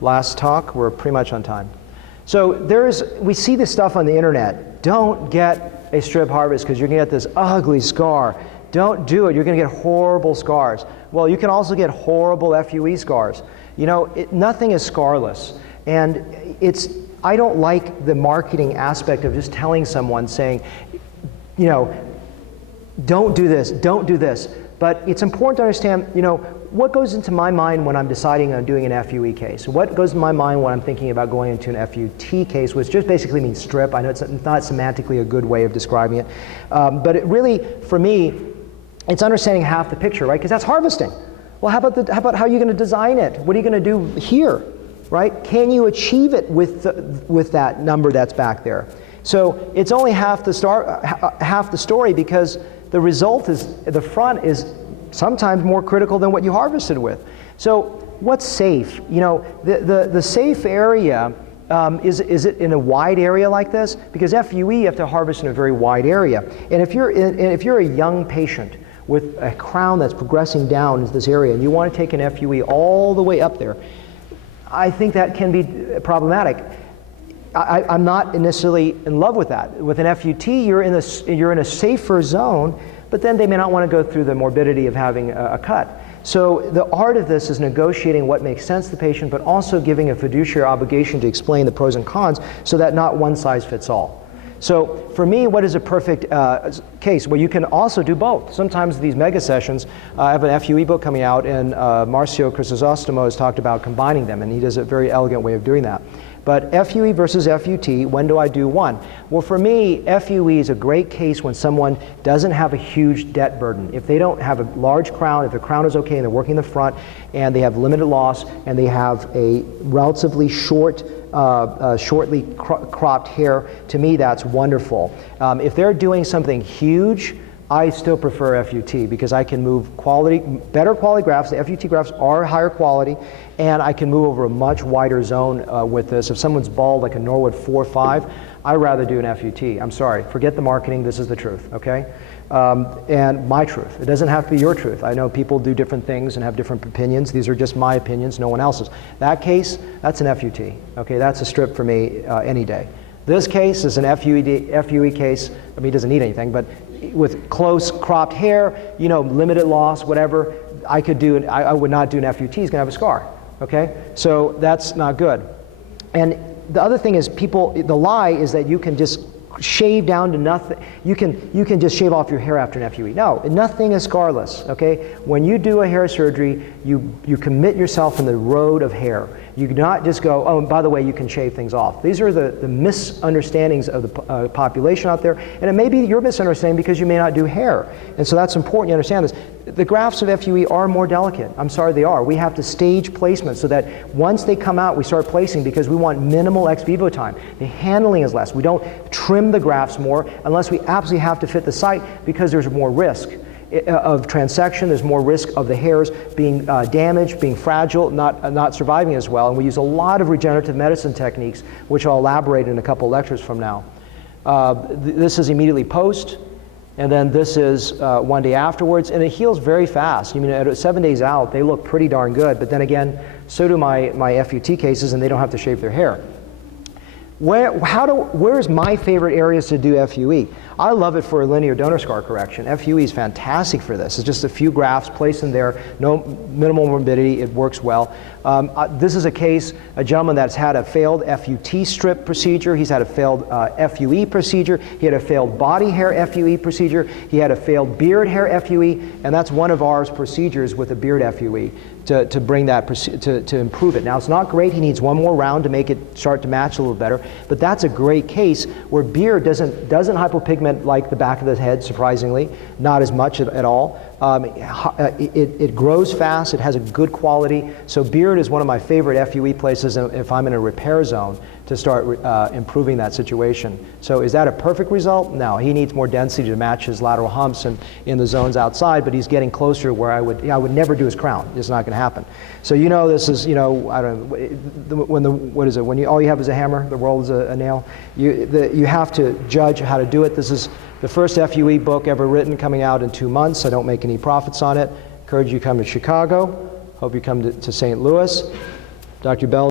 last talk. We're pretty much on time. So we see this stuff on the internet. Don't get a strip harvest because you're going to get this ugly scar. Don't do it. You're going to get horrible scars. Well, you can also get horrible FUE scars. You know, nothing is scarless. And I don't like the marketing aspect of just telling someone, saying, you know, don't do this, don't do this. But it's important to understand, you know, what goes into my mind when I'm deciding on doing an FUE case? What goes in my mind when I'm thinking about going into an FUT case, which just basically means strip. I know it's not semantically a good way of describing it. But it really, for me, it's understanding half the picture, right? Because that's harvesting. Well, how about how you're going to design it? What are you going to do here, right? Can you achieve it with that number that's back there? So it's only half the story, because the result is, the front is sometimes more critical than what you harvested with. So what's safe? You know, the safe area, is it in a wide area like this? Because FUE, you have to harvest in a very wide area. And if you're a young patient with a crown that's progressing down into this area, and you want to take an FUE all the way up there, I think that can be problematic. I'm not necessarily in love with that. With an FUT, you're in a safer zone, but then they may not want to go through the morbidity of having a cut. So the art of this is negotiating what makes sense to the patient, but also giving a fiduciary obligation to explain the pros and cons so that not one size fits all. So for me, what is a perfect case? Well, you can also do both. Sometimes these mega sessions, I have an FUE book coming out, and Marcio Crisostomo has talked about combining them, and he does a very elegant way of doing that. But FUE versus FUT, when do I do one? Well, for me, FUE is a great case when someone doesn't have a huge debt burden. If they don't have a large crown, if the crown is okay and they're working the front, and they have limited loss, and they have a relatively short, shortly cropped hair, to me that's wonderful. If they're doing something huge, I still prefer FUT, because I can move better quality grafts. The FUT grafts are higher quality, and I can move over a much wider zone with this. If someone's bald like a Norwood 4-5, I'd rather do an FUT. I'm sorry, forget the marketing, this is the truth, okay? And my truth. It doesn't have to be your truth. I know people do different things and have different opinions. These are just my opinions, no one else's. That case, that's an FUT, okay? That's a strip for me any day. This case is an FUE case. I mean, it doesn't need anything, but with close cropped hair, you know, limited loss, whatever, I could do it. I would not do an FUT. He's gonna have a scar, okay? So that's not good. And the other thing is, the lie is that you can just shave down to nothing. You can just shave off your hair after an FUE. No, nothing is scarless, okay? When you do a hair surgery, you commit yourself in the road of hair. You do not just go, oh, and by the way, you can shave things off. These are the misunderstandings of the population out there, and it may be your misunderstanding because you may not do hair. And so that's important you understand this. The grafts of FUE are more delicate. I'm sorry, they are. We have to stage placement so that once they come out, we start placing, because we want minimal ex vivo time. The handling is less. We don't trim the grafts more unless we absolutely have to fit the site, because there's more risk of transection. There's more risk of the hairs being damaged, being fragile, not surviving as well. And we use a lot of regenerative medicine techniques, which I'll elaborate in a couple lectures from now. This is immediately post, and then this is 1 day afterwards, and it heals very fast. I mean, at 7 days out, they look pretty darn good, but then again, so do my FUT cases, and they don't have to shave their hair. Where's my favorite areas to do FUE? I love it for a linear donor scar correction. FUE is fantastic for this. It's just a few grafts placed in there, minimal morbidity, it works well. This is a case, a gentleman that's had a failed FUT strip procedure, he's had a failed FUE procedure, he had a failed body hair FUE procedure, he had a failed beard hair FUE, and that's one of our procedures with a beard FUE. To bring that, to improve it. Now, it's not great. He needs one more round to make it start to match a little better, but that's a great case where beard doesn't hypopigment like the back of the head, surprisingly, not as much at all. It grows fast, it has a good quality, so beard is one of my favorite FUE places if I'm in a repair zone to start improving that situation. So is that a perfect result? No, he needs more density to match his lateral humps and in the zones outside, but he's getting closer to where I would never do his crown. It's not going to happen. So you know, this is, you know, I don't know, when all you have is a hammer, the world is a nail, you have to judge how to do it. This is the first FUE book ever written, coming out in 2 months. I don't make any profits on it. Encourage you to come to Chicago. Hope you come to St. Louis. Dr. Bell